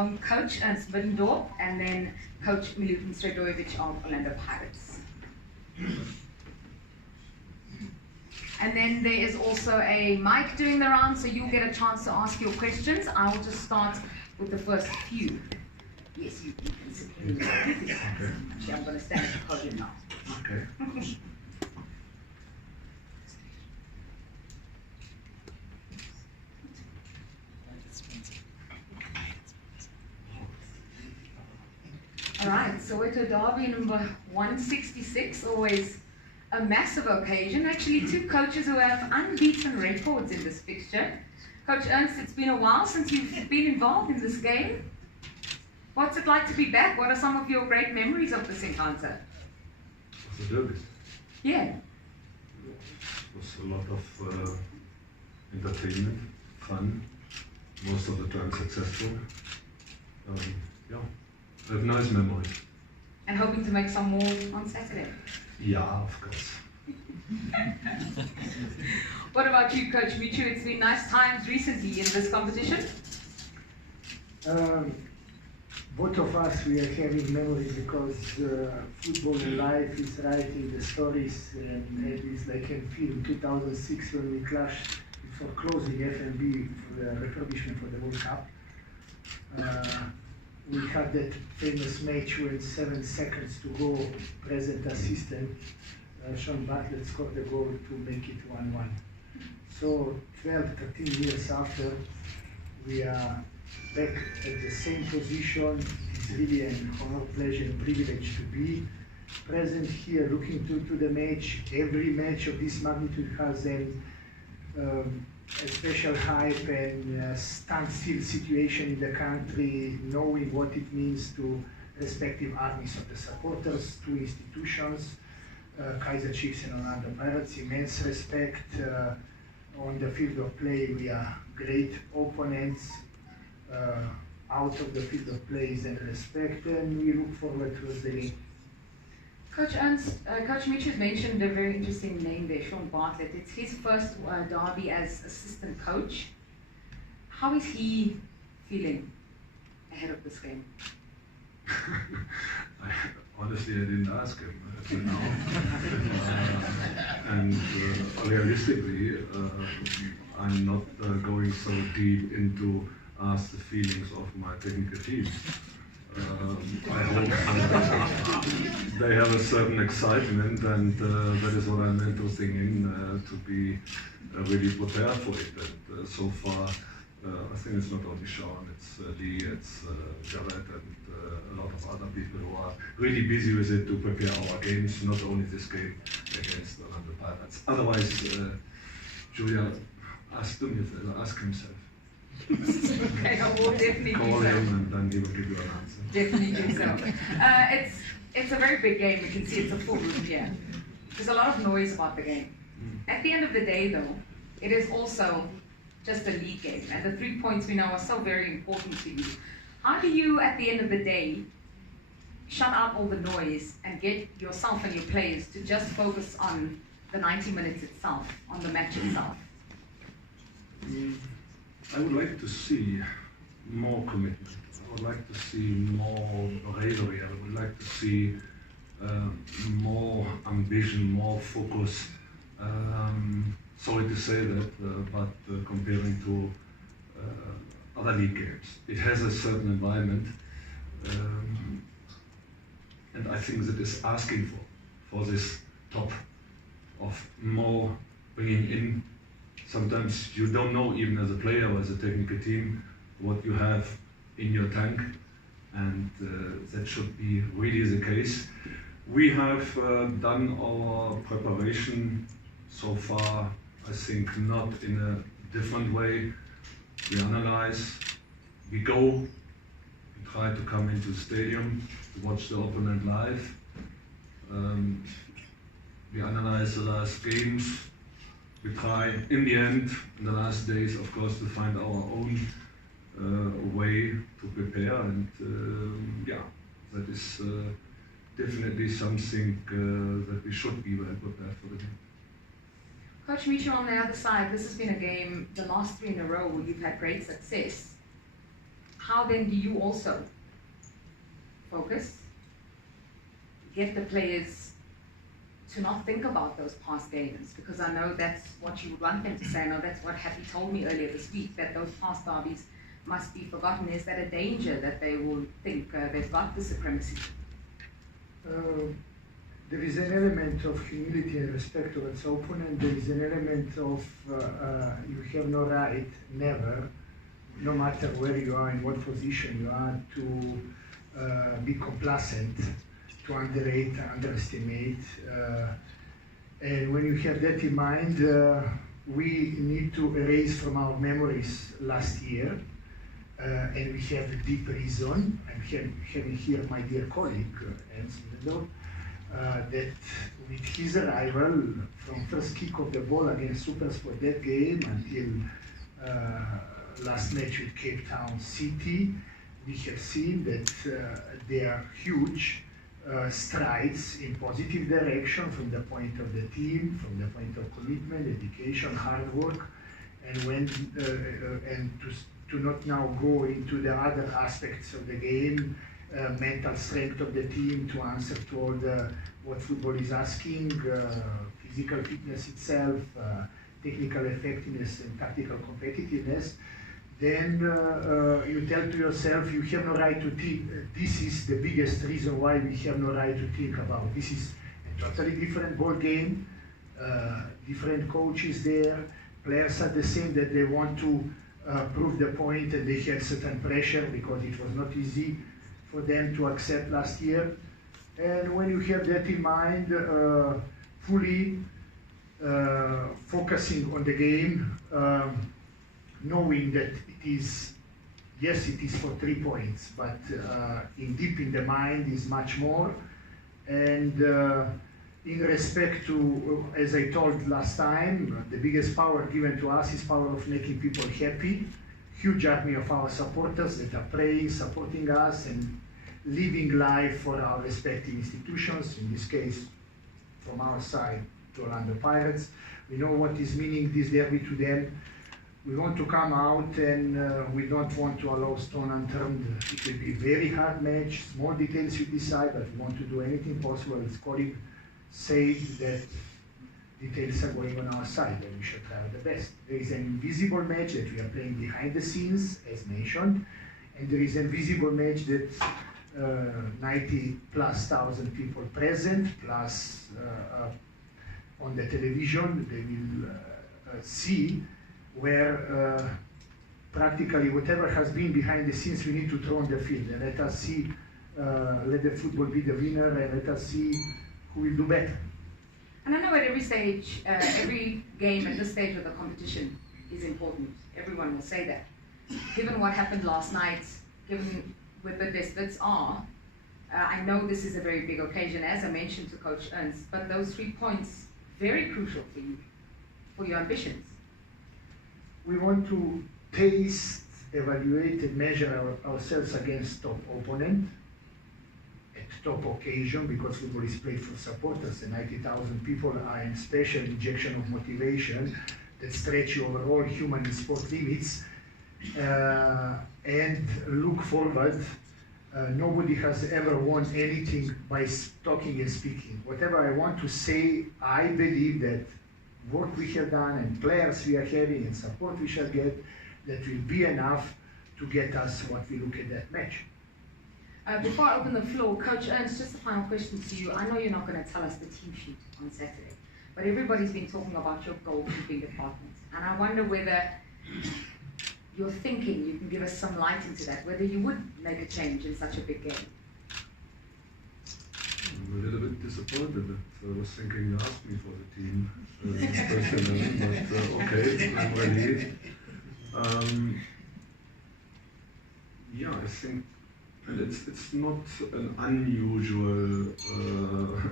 home coach, Ernst Middendorp, and then coach Milutin Sredojevic of Orlando Pirates. And then there is also a mic doing the round, so you'll get a chance to ask your questions. I will just start with the first few. Yes, you can sit here. Actually, I'm going to stand at the podium now. Okay. All right, Soweto Derby number 166, always a massive occasion. Actually, two coaches who have unbeaten records in this fixture. Coach Ernst, it's been a while since you've been involved in this game. What's it like to be back? What are some of your great memories of this encounter? The derby. Yeah. It was a lot of entertainment, fun, most of the time successful. Yeah, I have nice memories. And hoping to make some more on Saturday? Yeah, of course. What about you, Coach Michu? It's been nice times recently in this competition. Both of us, we are having memories because football in life is writing the stories, and it is like in film 2006 when we clashed before closing FNB for the refurbishment for the World Cup. We had that famous match with 7 seconds to go, present assistant, Sean Bartlett scored the goal to make it 1-1. So 12, 13 years after, we are back at the same position. It's really an honor, pleasure, and privilege to be present here, looking to the match. Every match of this magnitude has a special hype and standstill situation in the country, knowing what it means to respective armies of the supporters, two institutions, Kaizer Chiefs and Orlando Pirates, immense respect. On the field of play, we are great opponents. Out of the field of play is and respect, and we look forward to the game. Coach Ernst, Coach Michu's mentioned a very interesting name there, Sean Bartlett. It's his first derby as assistant coach. How is he feeling ahead of this game? Honestly, I didn't ask him until now. And realistically, I'm not going so deep into ask the feelings of my technical team. I hope they have a certain excitement, and that is what I'm entrusting in, to be really prepared for it. And so far, I think it's not only Sean, it's Lee, it's Jared, and a lot of other people who are really busy with it to prepare our games, not only this game against Orlando Pirates. Otherwise, Julia, ask himself. Okay, I will definitely Call do so. him and then he will give you an answer. Definitely do so. It's a very big game. You can see it's a full room here. There's a lot of noise about the game. At the end of the day, though, it is also just a league game, and the 3 points we know are so very important to you. How do you, at the end of the day, shut out all the noise and get yourself and your players to just focus on the 90 minutes itself, on the match itself? I would like to see more commitment. I would like to see more bravery. I would like to see more ambition, more focus. Sorry to say that, but comparing to other league games, it has a certain environment, and I think that is asking for this top of more bringing in. Sometimes you don't know, even as a player or as a technical team, what you have in your tank, and that should be really the case. We have done our preparation so far, I think, not in a different way. We analyze, we go, we try to come into the stadium to watch the opponent live. We analyze the last games. We try, in the end, in the last days, of course, to find our own way to prepare, and yeah, that is definitely something that we should be well prepared for the game. Coach Michu, on the other side, this has been a game, the last 3 in a row, where you've had great success. how then do you also focus, get the players to not think about those past games? Because I know that's what you would want them to say. I know that's what Happy told me earlier this week, that those past derbies must be forgotten. Is that a danger that they will think they've got the supremacy? There is an element of humility and respect towards opponent. There is an element of you have no right, never, no matter where you are, in what position you are, to be complacent, to underrate, underestimate. And when you have that in mind, we need to erase from our memories last year. And we have a deep reason. I'm having here my dear colleague, Ernst, that with his arrival, from first kick of the ball against Supersport that game until last match with Cape Town City, we have seen that there are huge strides in positive direction from the point of the team, from the point of commitment, dedication, hard work, and when to not now go into the other aspects of the game, mental strength of the team to answer to all what football is asking, physical fitness itself, technical effectiveness and tactical competitiveness, then you tell to yourself you have no right to think. This is the biggest reason why we have no right to think about. This is a totally different ball game, different coaches there, players are the same, that they want to prove the point, and they had certain pressure because it was not easy for them to accept last year. And when you have that in mind, fully focusing on the game, knowing that it is, yes, it is for 3 points, but deep in the mind is much more. And in respect to, as I told last time, the biggest power given to us is power of making people happy. Huge army of our supporters that are praying, supporting us, and living life for our respective institutions, in this case, from our side, to Orlando Pirates. We know what is meaning this derby to them. We want to come out, and we don't want to allow stone unturned. It will be a very hard match, small details you decide, but we want to do anything possible. As colleague said, that details are going on our side, and we should try the best. There is an invisible match that we are playing behind the scenes, as mentioned, and there is an invisible match that 90,000+ people present, plus on the television they will see, where practically whatever has been behind the scenes we need to throw on the field, and let us see, let the football be the winner, and let us see who will do better. And I know at every stage, every game at this stage of the competition is important. Everyone will say that. Given what happened last night, given where the disputes are, I know this is a very big occasion, as I mentioned to Coach Ernst, but those 3 points, very crucial for you, for your ambitions. We want to taste, evaluate, and measure ourselves against top opponent at top occasion, because football is played for supporters, and 90,000 people are in special injection of motivation that stretch you over all human and sport limits, and look forward. Nobody has ever won anything by talking and speaking. Whatever I want to say, I believe that work we have done and players we are having and support we shall get, that will be enough to get us what we look at that match. Before I open the floor, Coach Ernst, just a final question to you. I know you're not going to tell us the team sheet on Saturday, but everybody's been talking about your goalkeeping department, and I wonder whether you're thinking, you can give us some light into that, whether you would make a change in such a big game. I'm a little bit disappointed that I was thinking you asked me for the team personnel, but okay, I'm ready. Yeah, I think, and it's not an unusual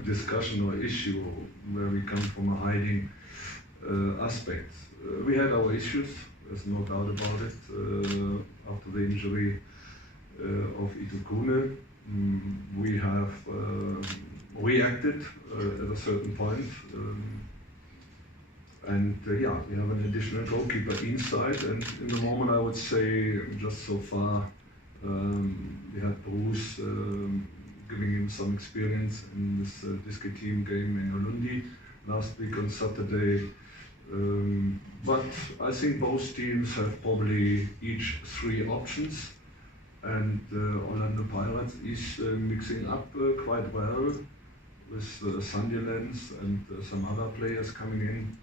discussion or issue where we come from a hiding aspect. We had our issues, there's no doubt about it, after the injury of Itukune. We have reacted at a certain point, and yeah, we have an additional goalkeeper inside, and in the moment I would say just so far We had Bruce giving him some experience in this Disque team game in Ulundi last week on Saturday. But I think both teams have probably each 3 options, and Orlando Pirates is mixing up quite well with Sunderlands and some other players coming in.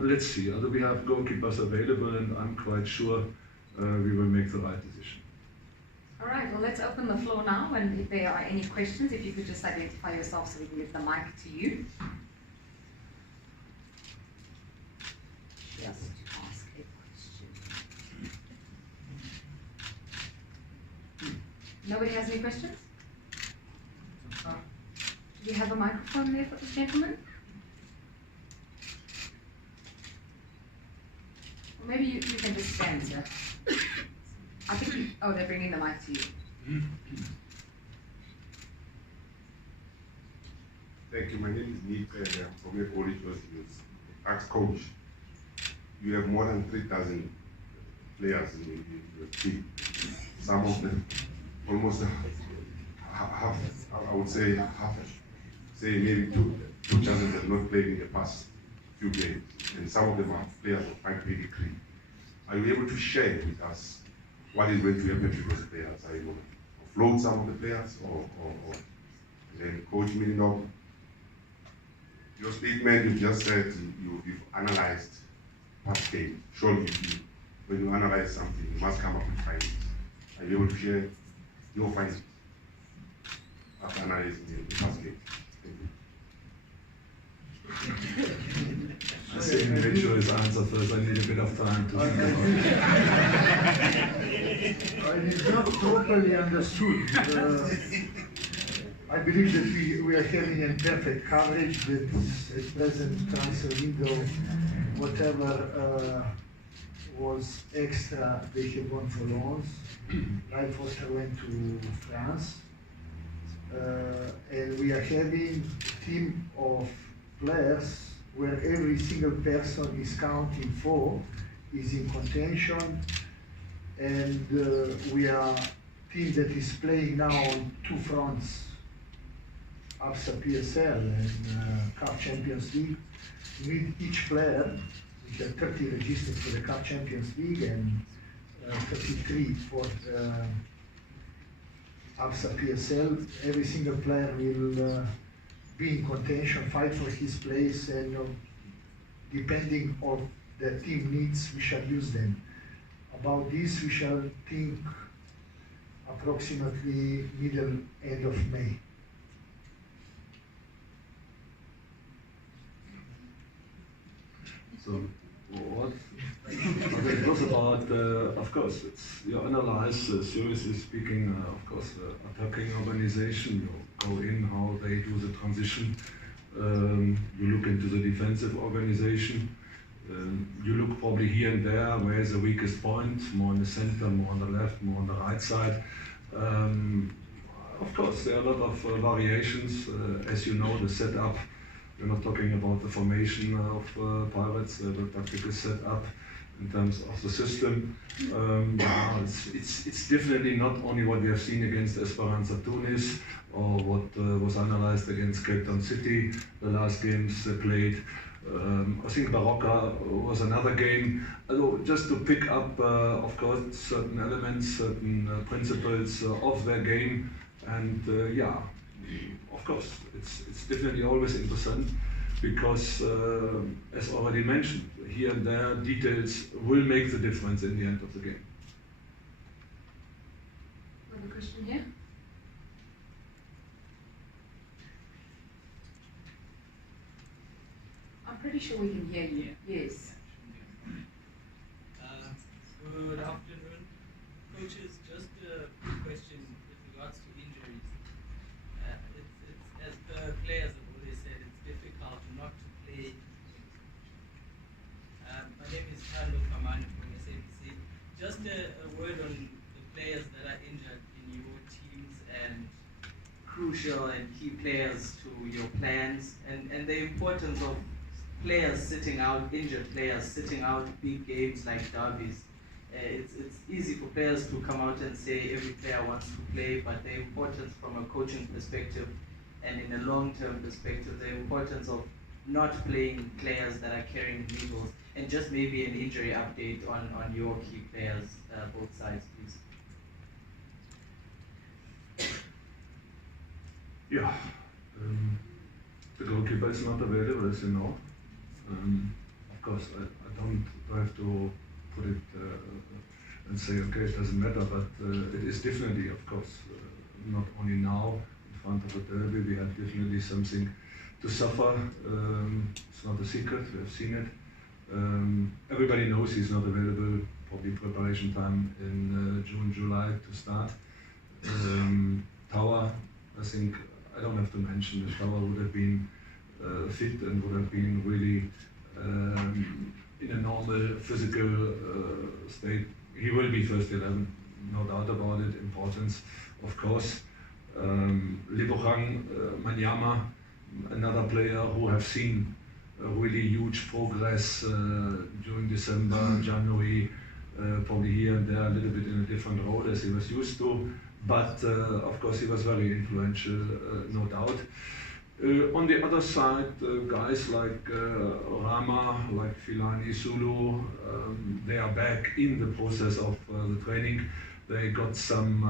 Let's see. Although we have goalkeepers available, and I'm quite sure we will make the right decision. All right, well, let's open the floor now, and if there are any questions, if you could just identify yourself so we can give the mic to you. Just ask a question. Nobody has any questions? Do you have a microphone there for this gentleman? Or maybe you can just stand, sir. I think oh, they're bringing the mic to you. Thank you. My name is Nick and I'm from the College News. Ex-coach, you have more than 3,000 players in your team. Some of them, almost half, I would say half, say maybe 2,000 have not played in the past few games. And some of them are players of 583. Are you able to share with us what is going to happen to those players? Are you going to offload some of the players or then Coach Middendorp? Your statement, you just said you've analyzed past games. Surely when you analyze something, you must come up with findings. Are you able to share your findings after analyzing the past games? Thank you. I think Mitchell's answer first. I need a bit of time to think about it. It is not properly understood. I believe that we are having a perfect coverage that at present transfer window, whatever was extra, they have gone for loans. Right Foster went to France. And we are having a team of players where every single person is counting for, is in contention, and we are a team that is playing now on 2 fronts, ABSA PSL and Cup Champions League. With each player, we have 30 registered for the Cup Champions League and 33 for ABSA PSL. Every single player will be in contention, fight for his place, and depending on the team needs, we shall use them. About this, we shall think approximately end of May. So, what? Okay, it was about, of course, it's, you analyze, seriously speaking, of course, attacking organization, you go in how they do the transition, you look into the defensive organization, you look probably here and there, where is the weakest point, more in the center, more on the left, more on the right side. Of course, there are a lot of variations, as you know, the setup. We're not talking about the formation of Pirates, the tactical setup in terms of the system. It's definitely not only what we have seen against Esperance Tunis or what was analyzed against Cape Town City, the last games they played. I think Barocca was another game. Just to pick up, of course, certain elements, certain principles of their game, and yeah. Of course, it's definitely always interesting because, as already mentioned, here and there, details will make the difference in the end of the game. Another question here? I'm pretty sure we can hear you. Yes. Good afternoon. Coaches, just a question with regards to injuries. As the players have always said, it's difficult not to play. My name is Carlo Kamani from SABC. Just a word on the players that are injured in your teams and crucial and key players to your plans, and the importance of players sitting out, injured players sitting out big games like derbies. It's easy for players to come out and say every player wants to play, but the importance from a coaching perspective and in a long-term perspective, the importance of not playing players that are carrying needles, and just maybe an injury update on your key players, both sides, please. Yeah, the goalkeeper is not available, as you know. Of course, I don't have to put it and say, okay, it doesn't matter, but it is definitely, of course, not only now in front of the derby, we had definitely something to suffer. It's not a secret, we have seen it. Everybody knows he's not available, probably preparation time in June, July to start. Tower, I think, I don't have to mention that Tower would have been fit and would have been really in a normal physical state. He will be first 11, no doubt about it. Importance, of course. Lebohang, Manyama, another player who have seen really huge progress during December, January, probably here and there a little bit in a different role as he was used to. But of course he was very influential, no doubt. On the other side, guys like Rama, like Filani, Sulu, they are back in the process of the training. They got some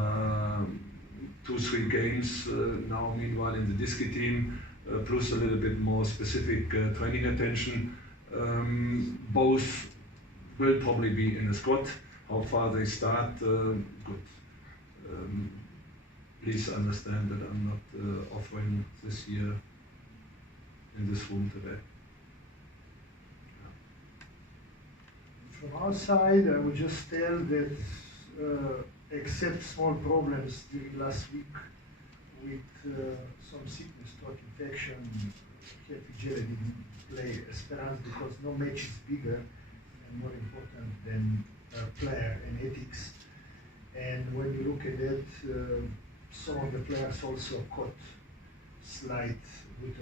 2-3 games now meanwhile in the Diski team, plus a little bit more specific training attention. Both will probably be in the squad. How far they start, good. Please understand that I'm not offering this year in this room today. From our side, I would just tell that except small problems during last week with some sickness, throat infection, Jelly didn't play Esperance because no match is bigger and more important than player and ethics. And when you look at that, some of the players also caught slight with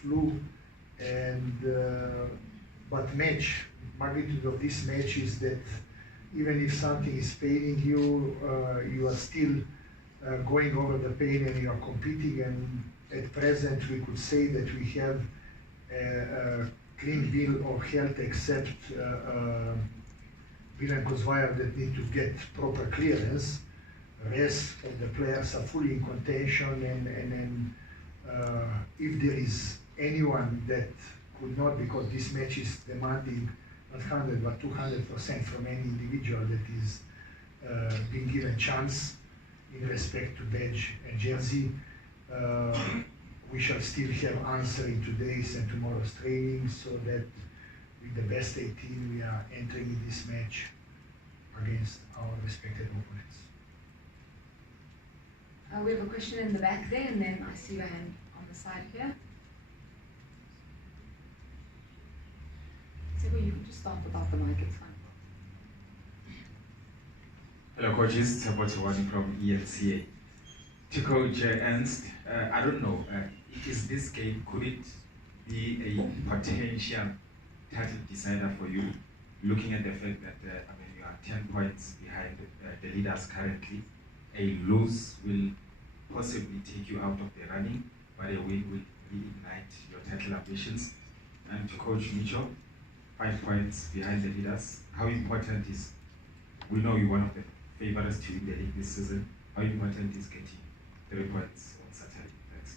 flu, and but magnitude of this match is that even if something is paining you, you are still going over the pain and you are competing. And at present, we could say that we have a clean bill of health, except Willard Kozvajev that need to get proper clearance. The rest of the players are fully in contention, and if there is anyone that could not, because this match is demanding not 100 but 200% from any individual that is being given chance in respect to badge and jersey, we shall still have answer in today's and tomorrow's training, so that with the best 18 we are entering in this match against our respected opponents. We have a question in the back there, and then I see your hand on the side here. So you can just start without the mic, it's fine. Hello coaches, Soweto from ENCA. To coach Ernst, I don't know, is this game, could it be a potential title decider for you, looking at the fact that you are 10 points behind the leaders currently? A lose will possibly take you out of the running, but a win will reignite your title ambitions. And to coach Micho, 5 points behind the leaders, how important is, we know you're one of the favorites to win the league this season, how important is getting 3 points on Saturday? Thanks.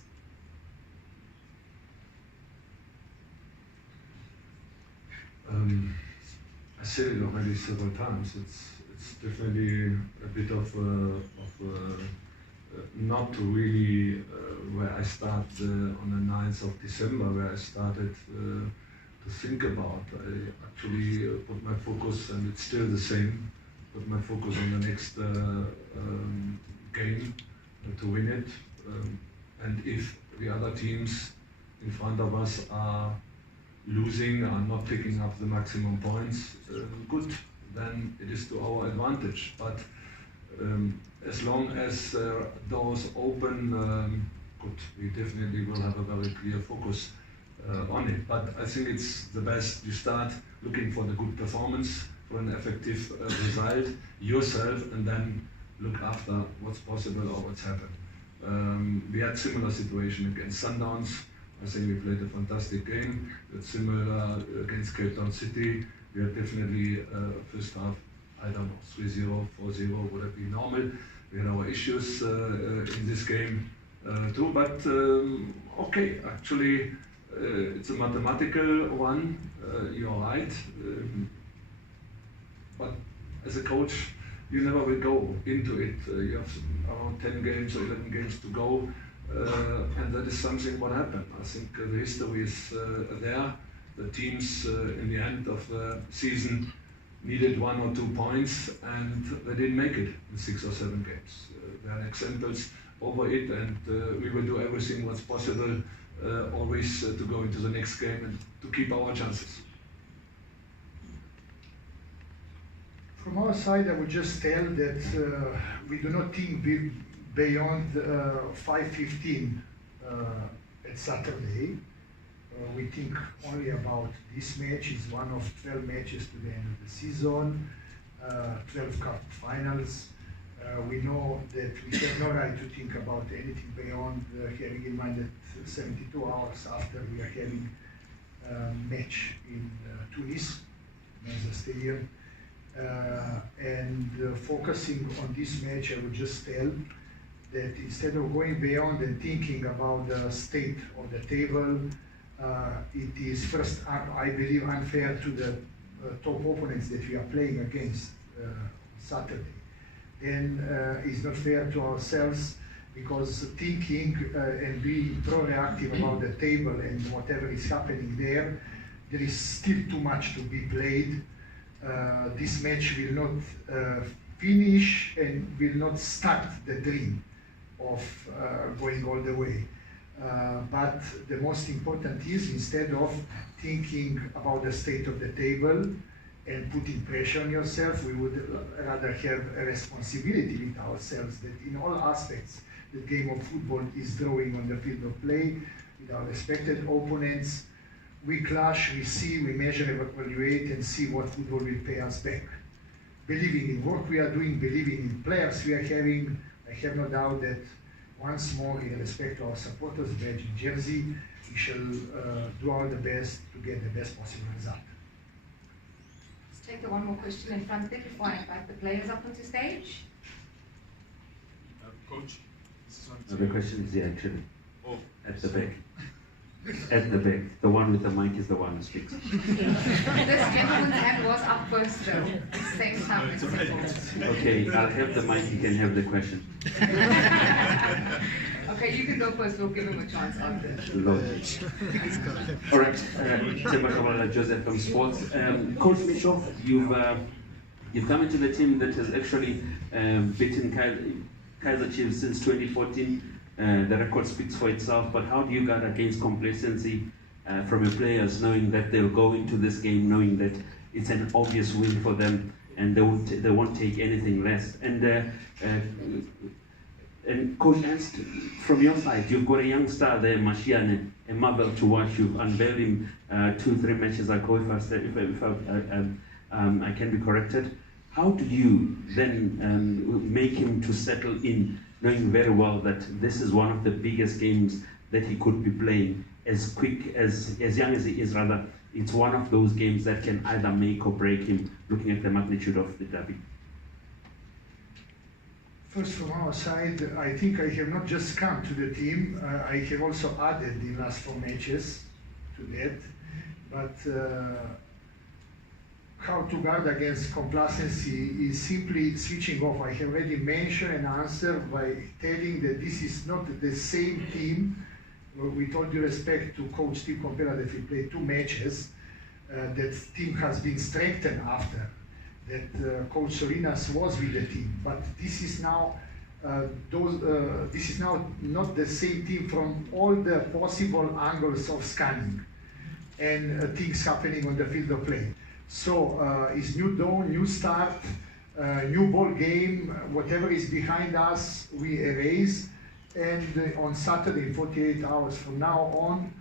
I said it already several times. It's definitely a bit of not really where I start on the 9th of December, where I started to think about. I actually put my focus, and it's still the same, put my focus on the next game to win it. And if the other teams in front of us are losing, are not picking up the maximum points, good, then it is to our advantage. But as long as doors open, good, we definitely will have a very clear focus on it. But I think it's the best you start looking for the good performance for an effective result yourself, and then look after what's possible or what's happened. We had similar situation against Sundowns. I think we played a fantastic game. We had similar against Cape Town City. We had definitely first half, I don't know, 3-0, 4-0 would have been normal. We had our issues in this game too, but okay, actually it's a mathematical one, you're right. But as a coach, you never will go into it. You have around 10 games or 11 games to go, and that is something what happened. I think the history is there. The teams in the end of the season needed 1 or 2 points, and they didn't make it in 6 or 7 games. There are examples over it, and we will do everything what's possible always to go into the next game and to keep our chances. From our side, I would just tell that we do not think beyond 5:15 at Saturday. We think only about this match. It's one of 12 matches to the end of the season, 12 cup finals. We know that we have no right to think about anything beyond having in mind that 72 hours after we are having a match in Tunis, Menza Stadium. Focusing on this match, I would just tell that instead of going beyond and thinking about the state of the table, it is first, I believe, unfair to the top opponents that we are playing against Saturday. Then it's not fair to ourselves, because thinking and being proactive about the table and whatever is happening there is still too much to be played. This match will not finish and will not start the dream of going all the way. But the most important is, instead of thinking about the state of the table and putting pressure on yourself, we would rather have a responsibility with ourselves that in all aspects the game of football is drawing on the field of play with our respected opponents. We clash, we see, we measure, evaluate, and see what football will pay us back. Believing in what we are doing, believing in players we are having, I have no doubt that once more, in respect to our supporters, badge and jersey, we shall do our best to get the best possible result. Let's take one more question in front there before I invite the players up onto stage. Coach, the question is here actually. Oh, at the back. At the back. The one with the mic is the one who speaks. This gentleman's hand was up first, though. Same time as before. Okay, I'll have the mic, you can have the question. Okay, you can go first, we'll give him a chance after. All right, Temba Joseph from Sports. Coach Mishoff, you've come into the team that has actually beaten Kaizer Chiefs since 2014. The record speaks for itself, but how do you guard against complacency from your players, knowing that they'll go into this game knowing that it's an obvious win for them and they won't take anything less? And Coach Ernst, from your side, you've got a young star there, Mashiane, a marvel to watch. You've unveiled him 2-3 matches ago, if I can be corrected. How do you then make him to settle in, knowing very well that this is one of the biggest games that he could be playing? As young as he is, rather, it's one of those games that can either make or break him, looking at the magnitude of the derby. First, from our side, I think I have not just come to the team, I have also added the last 4 matches to that. But how to guard against complacency is simply switching off. I have already mentioned and answered by telling that this is not the same team. With all due respect to Coach Steve Compera, that we played 2 matches, that team has been strengthened after. That Coach Solinas was with the team, but this is now not the same team from all the possible angles of scanning and things happening on the field of play. So it's new dawn, new start, new ball game. Whatever is behind us, we erase. And on Saturday, 48 hours from now on,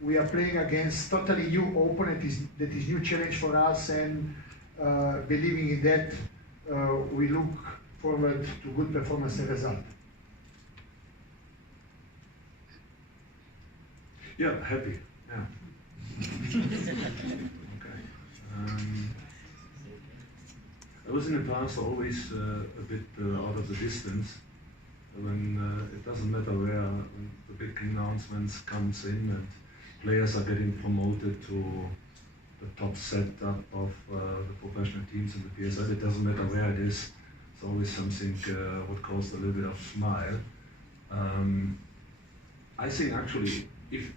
we are playing against totally new opponent. That is new challenge for us, and believing in that, we look forward to good performance and result. Yeah, happy. Yeah. Okay. I was in the past always a bit out of the distance when it doesn't matter where the big announcements comes in and players are getting promoted to the top setup of the professional teams in the PSL. It doesn't matter where it is. It's always something what caused a little bit of smile. I think actually if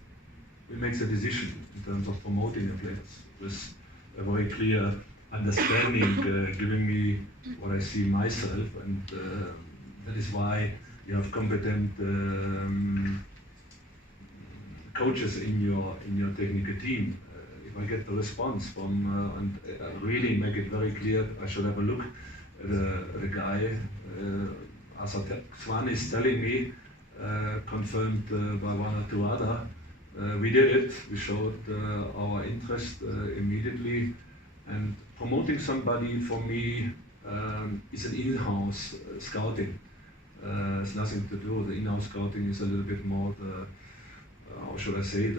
we make the decision in terms of promoting the players with a very clear understanding, giving me what I see myself, and that is why you have competent coaches in your technical team. If I get the response from and really make it very clear, I should have a look at the guy. As Swan is telling me, confirmed by one or two other. We did it. We showed our interest immediately, and promoting somebody for me is an in-house scouting. It's nothing to do. The in-house scouting is a little bit more the how should I say,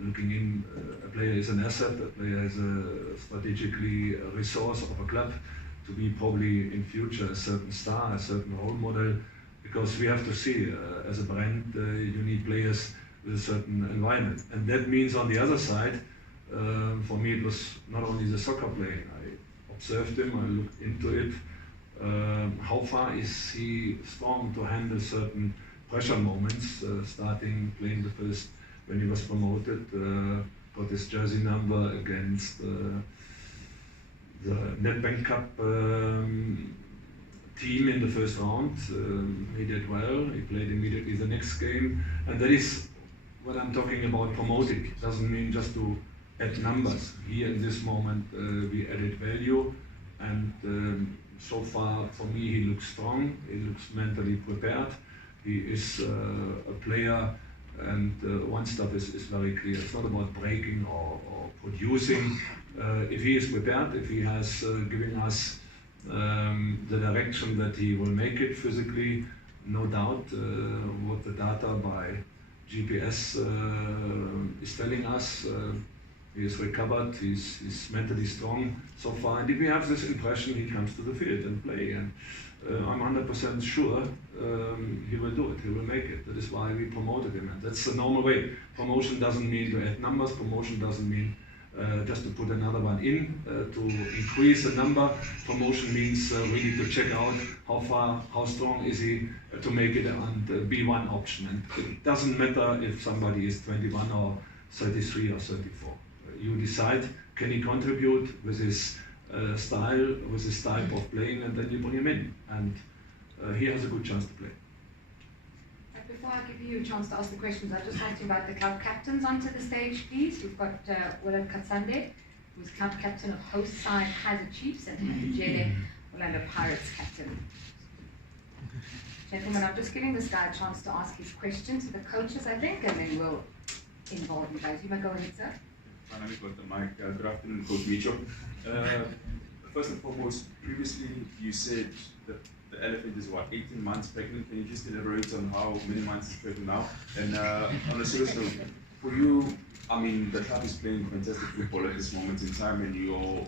looking in. A player is an asset. A player is a strategically a resource of a club to be probably in future a certain star, a certain role model. Because we have to see, as a brand, you need players with a certain environment. And that means on the other side, for me it was not only the soccer playing. I observed him, I looked into it. How far is he strong to handle certain pressure moments, starting playing the first, when he was promoted, got his jersey number against the NetBank Cup team in the first round. He did well, he played immediately the next game, and that is what I'm talking about promoting. It doesn't mean just to add numbers. Here in this moment we added value, and so far for me he looks strong, he looks mentally prepared, he is a player, and one stuff is very clear. It's not about breaking or producing. If he is prepared, if he has given us the direction that he will make it physically, no doubt. What the data by GPS is telling us, he is recovered, he's mentally strong so far, and if we have this impression, he comes to the field and play, and I'm 100% sure he will do it, he will make it. That is why we promoted him, and that's the normal way. Promotion doesn't mean to add numbers, promotion doesn't mean just to put another one in, to increase the number. Promotion means really to check out how strong is he to make it and be one option. And it doesn't matter if somebody is 21 or 33 or 34. You decide, can he contribute with his style, with his type of playing, and then you bring him in. And he has a good chance to play. Before I give you a chance to ask the questions, I'd just like to invite the club captains onto the stage, please. We've got Willard Katsande, who's club captain of host side Kaizer Chiefs, and Jele, Orlando Pirates captain. Gentlemen, I'm just giving this guy a chance to ask his questions to the coaches, I think, and then we'll involve you guys. You may go ahead, sir. Finally got the mic. Good afternoon, Coach Mitchell. First and foremost, previously you said that the elephant is what, 18 months pregnant. Can you just elaborate on how many months it's pregnant now? And on a serious note, for you, I mean, the club is playing fantastic football at this moment in time, and your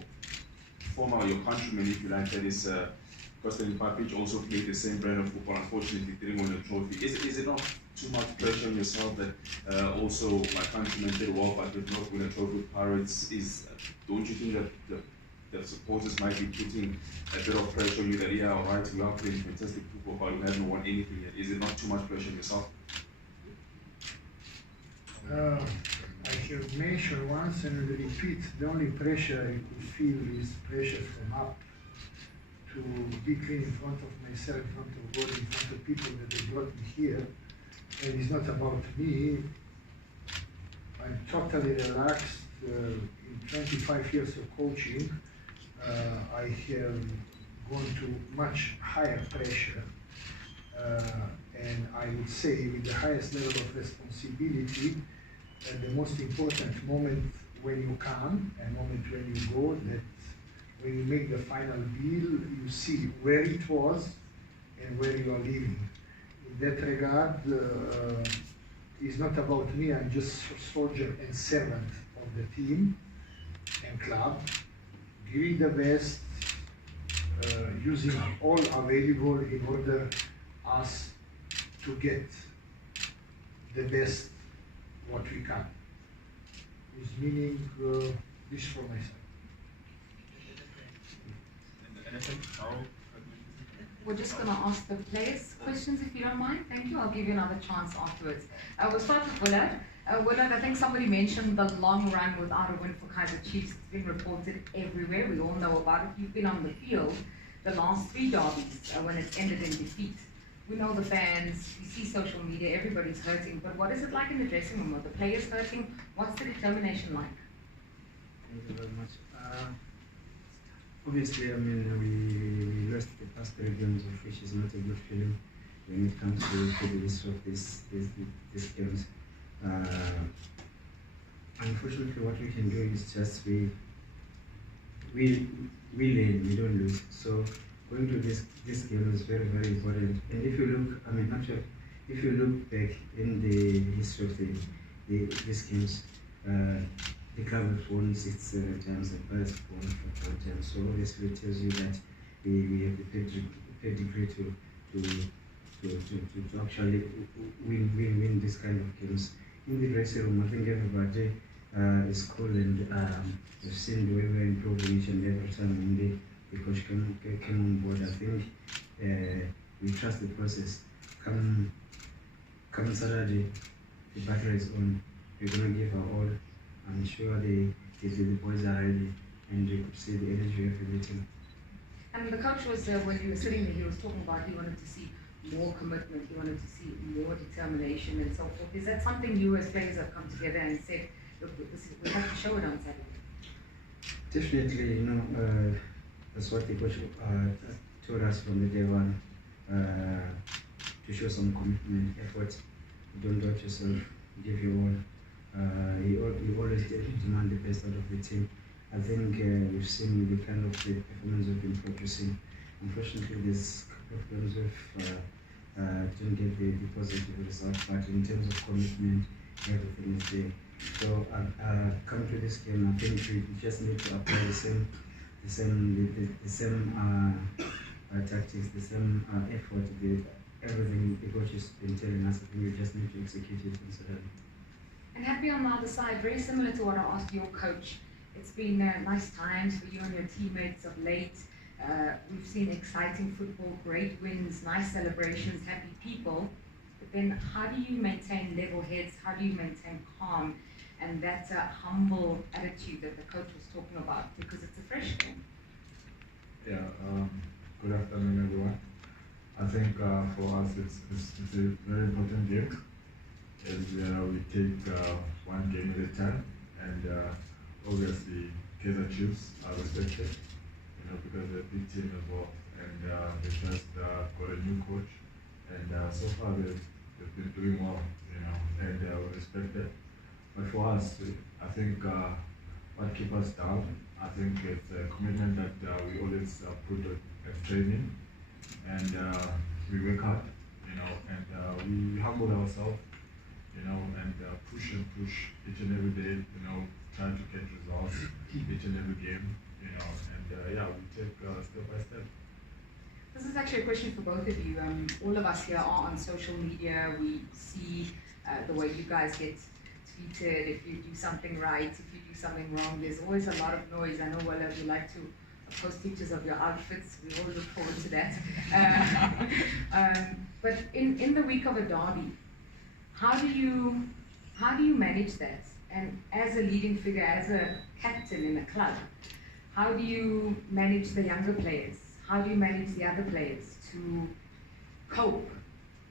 countryman, if you like, that is Kostel Papic, also played the same brand of football. Unfortunately, didn't win a trophy. Is it not too much pressure on yourself that also my countryman did well, but did not win a trophy with Pirates? Don't you think that the supporters might be putting a bit of pressure on you that, yeah, all right, we are playing fantastic football, but we haven't won anything yet? Is it not too much pressure on yourself? I have mentioned once and will repeat, the only pressure I could feel is pressure from up, to be clean in front of myself, in front of God, in front of people that they brought me here. And it's not about me. I'm totally relaxed. In 25 years of coaching, I have gone to much higher pressure, and I would say with the highest level of responsibility, the most important moment when you come and moment when you go, that when you make the final deal, you see where it was and where you are living. In that regard, it's not about me, I'm just soldier and servant of the team and club, giving the best, using all available in order us to get the best what we can. Is meaning this for myself. We're just going to ask the players questions if you don't mind. Thank you. I'll give you another chance afterwards. We'll start with Willard. Willard, I think somebody mentioned the long run without a win for Kaizer Chiefs. It's been reported everywhere. We all know about it. You've been on the field the last 3 derbies when it's ended in defeat. We know the fans, we see social media, everybody's hurting. But what is it like in the dressing room? Are the players hurting? What's the determination like? Thank you very much. Obviously, I mean, we lost the past 3 games, of which is not a good feeling when it comes to the list of these games. Unfortunately, what we can do is just we learn, we don't lose. So going to this game is very, very important. And if you look, I mean, actually, if you look back in the history of these games, the club has won 6 times and Kaizer has won 4 times. So obviously it tells you that we have the pedigree to actually win this kind of games. In the dressing room, I think everybody is cool, and we've seen the way we're improving each and every time when the coach came on board. I think we trust the process. Come Saturday, the battle is on. We're going to give our all. I'm sure the boys are ready, and you could see the energy of everything. And the coach was, when you were sitting there, he was talking about he wanted to see more commitment, he wanted to see more determination and so forth. Is that something you as players have come together and said, look, we have to show it on Saturday? Definitely, that's what the coach told us from the day one, to show some commitment, effort. Don't doubt yourself, give your all. He always demand the best out of the team. I think we've seen the kind of the performance we've been producing. Unfortunately, there's a couple of games we've didn't get the positive result, but in terms of commitment, everything is there. So come to this game, I think we just need to apply the same tactics, the same effort, everything the coach has been telling us. I think we just need to execute it on Saturday. And happy on the other side, very similar to what I asked your coach. It's been nice times for you and your teammates of late. We've seen exciting football, great wins, nice celebrations, happy people. But then how do you maintain level heads? How do you maintain calm and that humble attitude that the coach was talking about? Because it's a fresh game. Yeah, good afternoon everyone. I think for us it's a very important game. As we take one game at a time, and obviously Kaizer Chiefs are respected, because they're a big team as well, and they just got a new coach, and so far they've been doing well, and we respect it. But for us, I think what keeps us down, I think it's a commitment that we always put at training, and we work hard, and we humble ourselves. And push each and every day, try to get results each and every game, and yeah, we take step by step. This is actually a question for both of you. All of us here are on social media. We see the way you guys get tweeted, if you do something right, if you do something wrong. There's always a lot of noise. I know, Willard, you like to post pictures of your outfits. We all look forward to that. But in the week of a derby, how do you manage that? And as a leading figure, as a captain in a club, how do you manage the younger players? How do you manage the other players to cope?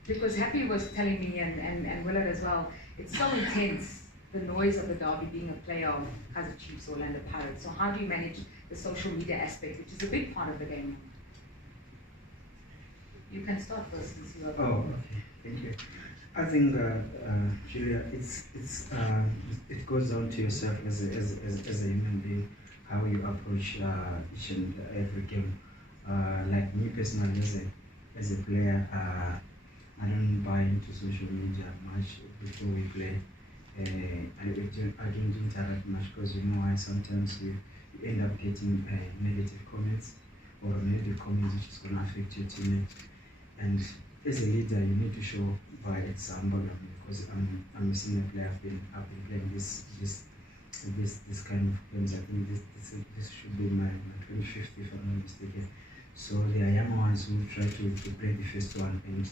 Because Happy was telling me, and Willard as well, it's so intense, the noise of the derby, being a player of Kaizer Chiefs, Orlando Pirates. So how do you manage the social media aspect, which is a big part of the game? You can start first since you are. Oh, okay. Thank you. I think, Julia, it goes down to yourself as a human being. how you approach each and every game. Like me personally, as a player, I don't buy into social media much before we play. I don't interact much because you know why sometimes you end up getting negative comments or negative comments which is going to affect your teammate. And as a leader, you need to show by example, because I'm a senior player. I've been playing this kind of games. I think this should be my 25th, if I'm not mistaken. So there are young ones who try to play the first one and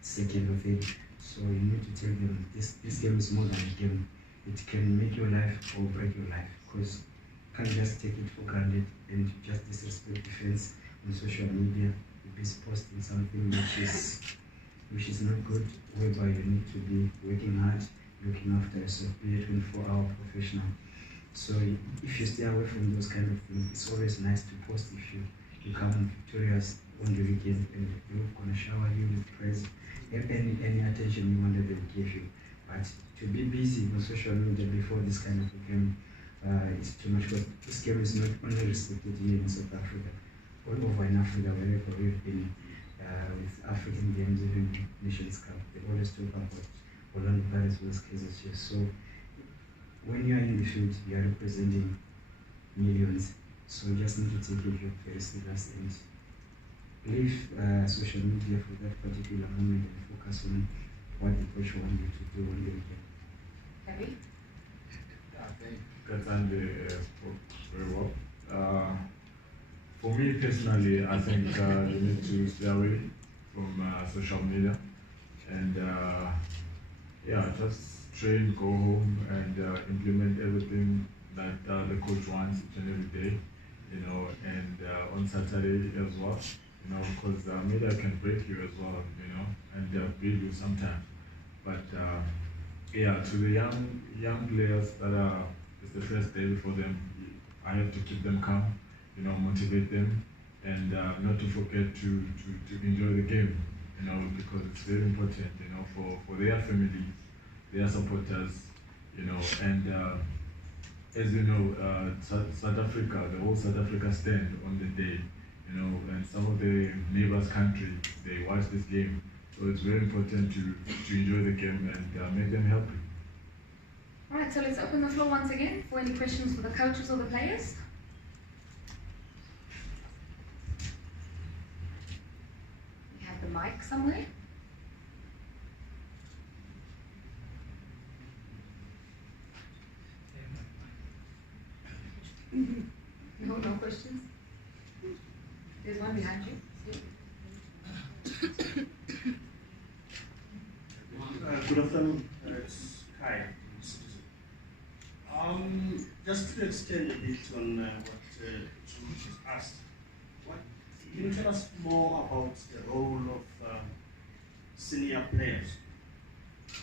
second or third. So you need to tell them this game is more than a game. It can make your life or break your life, because you can't just take it for granted and just disrespect defense on social media. You'll be posting something which is not good, whereby you need to be working hard, looking after yourself, be a 24-hour professional. So if you stay away from those kind of things, it's always nice to post if you become victorious on the weekend, and they're gonna shower you with praise, any attention you wanted them to give you. But to be busy on social media before this kind of a game is too much, because this game is not only respected here in South Africa, all over in Africa, wherever we've been with African games, even Nations Cup, they always talk about Orlando Pirates versus Kaizer Chiefs. So when you are in the field, you are representing millions. So you just need to take your job very serious and leave social media for that particular moment and focus on what the coach wants you to do on the weekend. Happy? I think Katsande spoke very well. For me personally, I think you need to stay away from social media and just train, go home and implement everything that the coach wants each and every day, and on Saturday as well, because media can break you as well, and build you sometimes. But to the young players that it's the first day for them, I have to keep them calm, motivate them, and not to forget to enjoy the game, because it's very important, for their family, their supporters, and as you know, South Africa, the whole South Africa stand on the day, and some of the neighbors' country, they watch this game. So it's very important to enjoy the game and make them happy. All right, so let's open the floor once again for any questions for the coaches or the players. We have the mic somewhere. No questions? There's one behind you. Good afternoon, it's Kai. Just to extend a bit on what George has asked, can you tell us more about the role of senior players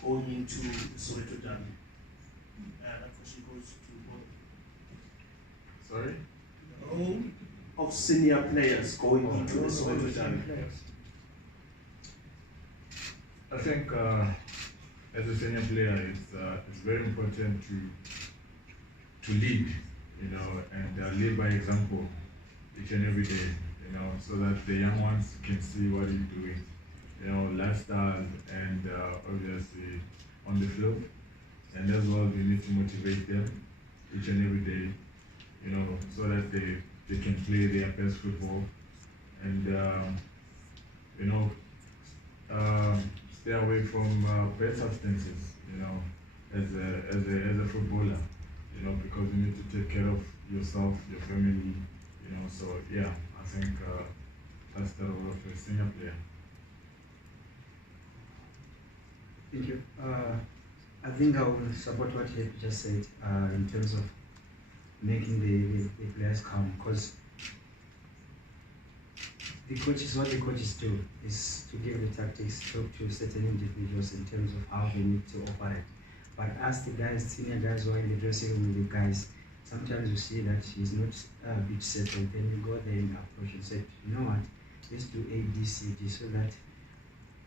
going into the Soweto Derby? That question goes to both. Sorry? The role of senior players going into the Soweto Derby. I think as a senior player, it's very important to lead, and lead by example each and every day, so that the young ones can see what you're doing, lifestyle and obviously on the field, and as well you need to motivate them each and every day, so that they can play their best football, and stay away from bad substances, as a footballer, because you need to take care of yourself, your family, so yeah, I think that's the role of a senior player. Thank you. I think I will support what he just said in terms of making the players calm, because what the coaches do is to give the tactics, talk to certain individuals in terms of how they need to operate. But as the guys, senior guys who are in the dressing room with the guys, sometimes you see that he's not a bit settled. Then you go there and approach and say, you know what, let's do A, B, C, D, so that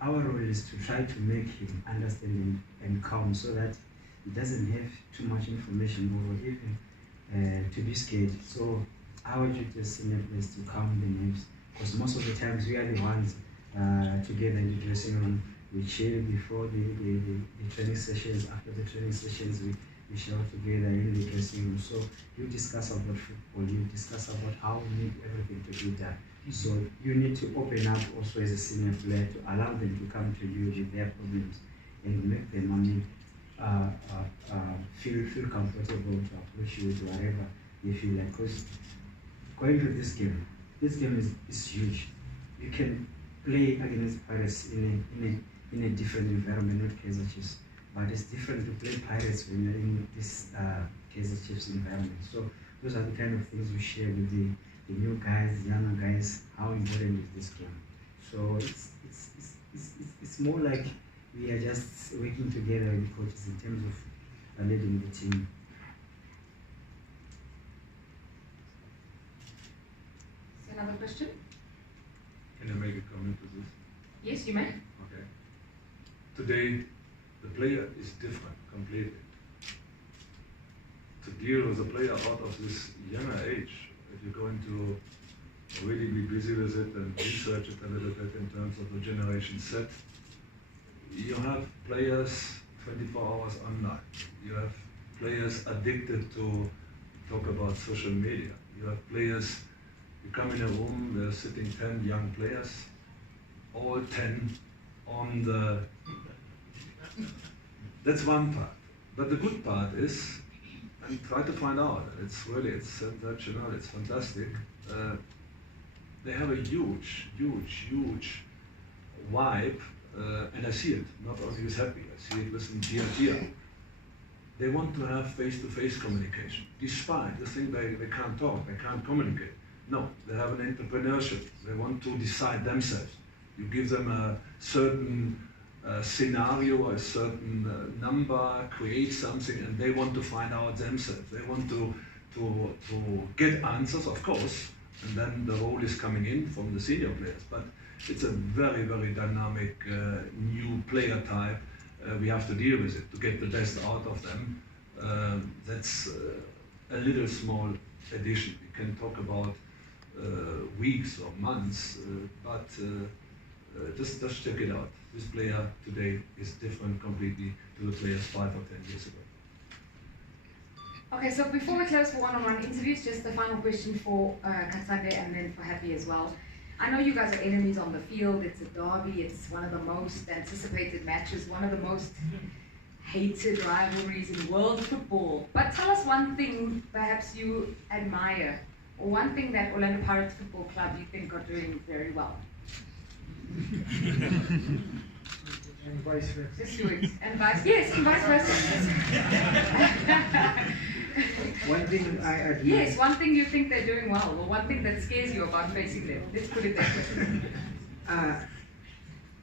our role is to try to make him understand and calm, so that he doesn't have too much information over even to be scared. So I would just senior players to calm the nerves, because most of the times we are the ones together in the dressing room. We chill before the training sessions. After the training sessions, we shower together in the dressing room. So you discuss about football, you discuss about how we need everything to be done. So you need to open up also as a senior player to allow them to come to you with their problems and make them feel comfortable to approach you with whatever they feel like. Because going to this game is huge. You can play against Pirates in a different environment, not Kaizer Chiefs, but it's different to play Pirates when you're in this Kaizer Chiefs environment. So those are the kind of things we share with the new guys, younger guys. How important is this game? So it's more like we are just working together with the coaches in terms of leading the team. Another question? Can I make a comment to this? Yes, you may. Okay. Today, the player is different completely. To deal with a player out of this younger age, if you're going to really be busy with it and research it a little bit in terms of the generation set, you have players 24 hours online. You have players addicted to talk about social media. You have players, you come in a room, there are sitting 10 young players, all 10 on the... That's one part. But the good part is, and try to find out, it's sensational, it's fantastic. They have a huge vibe, and I see it, not only with Happy, I see it with Dia. They want to have face-to-face communication, despite the thing they can't talk, they can't communicate. No, they have an entrepreneurship, they want to decide themselves. You give them a certain scenario, a certain number, create something, and they want to find out themselves. They want to get answers, of course, and then the role is coming in from the senior players. But it's a very dynamic new player type. We have to deal with it to get the best out of them. That's a little small addition. We can talk about weeks or months, but just check it out. This player today is different completely to the players 5 or 10 years ago. Okay, so before we close for one-on-one interviews, just the final question for Katsande and then for Happy as well. I know you guys are enemies on the field. It's a derby. It's one of the most anticipated matches, one of the most hated rivalries in world football. But tell us one thing perhaps you admire, or one thing that Orlando Pirates Football Club you think are doing very well. And vice versa. Just do it. And vice versa. One thing I admire. Yes, one thing you think they're doing well, or one thing that scares you about facing them. Let's put it that way.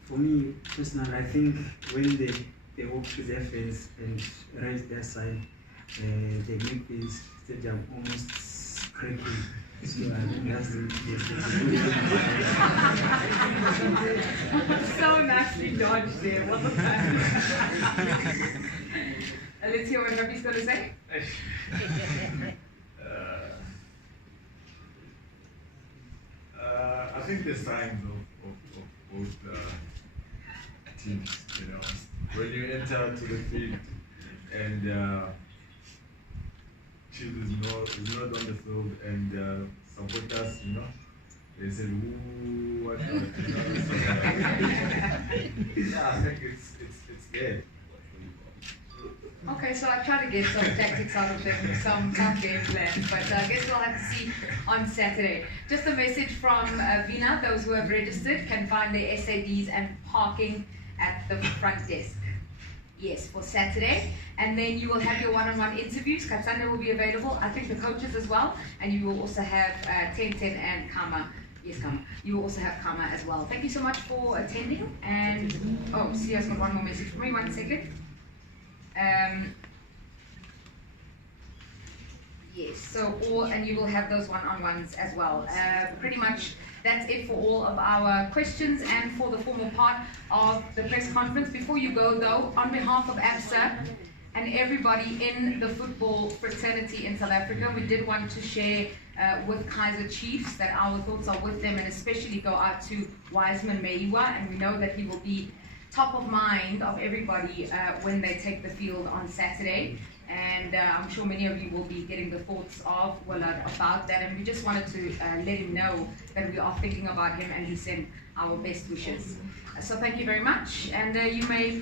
For me personally, I think when they walk to their fence and raise their sign, they make this stadium almost creaky. So I think that's so nicely dodged there. What the fuck? Let's hear what Happy's going to say. I think the signs of both teams, you know, when you enter to the field and Chief is not on the field and supporters, you know, they said, "Ooh, what?" Yeah, I think it's there. Okay, so I tried to get some tactics out of them, some game plans, but I guess we'll have to see on Saturday. Just a message from Vina, those who have registered can find their SADs and parking at the front desk. Yes, for Saturday. And then you will have your one-on-one interviews. Katsande will be available, I think the coaches as well, and you will also have 1010 and Kama. Yes, Kama. You will also have Kama as well. Thank you so much for attending. And, oh, Sia's got one more message for me, 1 second. Yes, so and you will have those one-on-ones as well. Pretty much that's it for all of our questions and for the formal part of the press conference. Before you go though, on behalf of ABSA, and everybody in the football fraternity in South Africa. We did want to share with Kaizer Chiefs that our thoughts are with them, and especially go out to Wiseman Meiwa, and we know that he will be top of mind of everybody when they take the field on Saturday. And I'm sure many of you will be getting the thoughts of Willard about that, and we just wanted to let him know that we are thinking about him and we send our best wishes. So thank you very much, and you may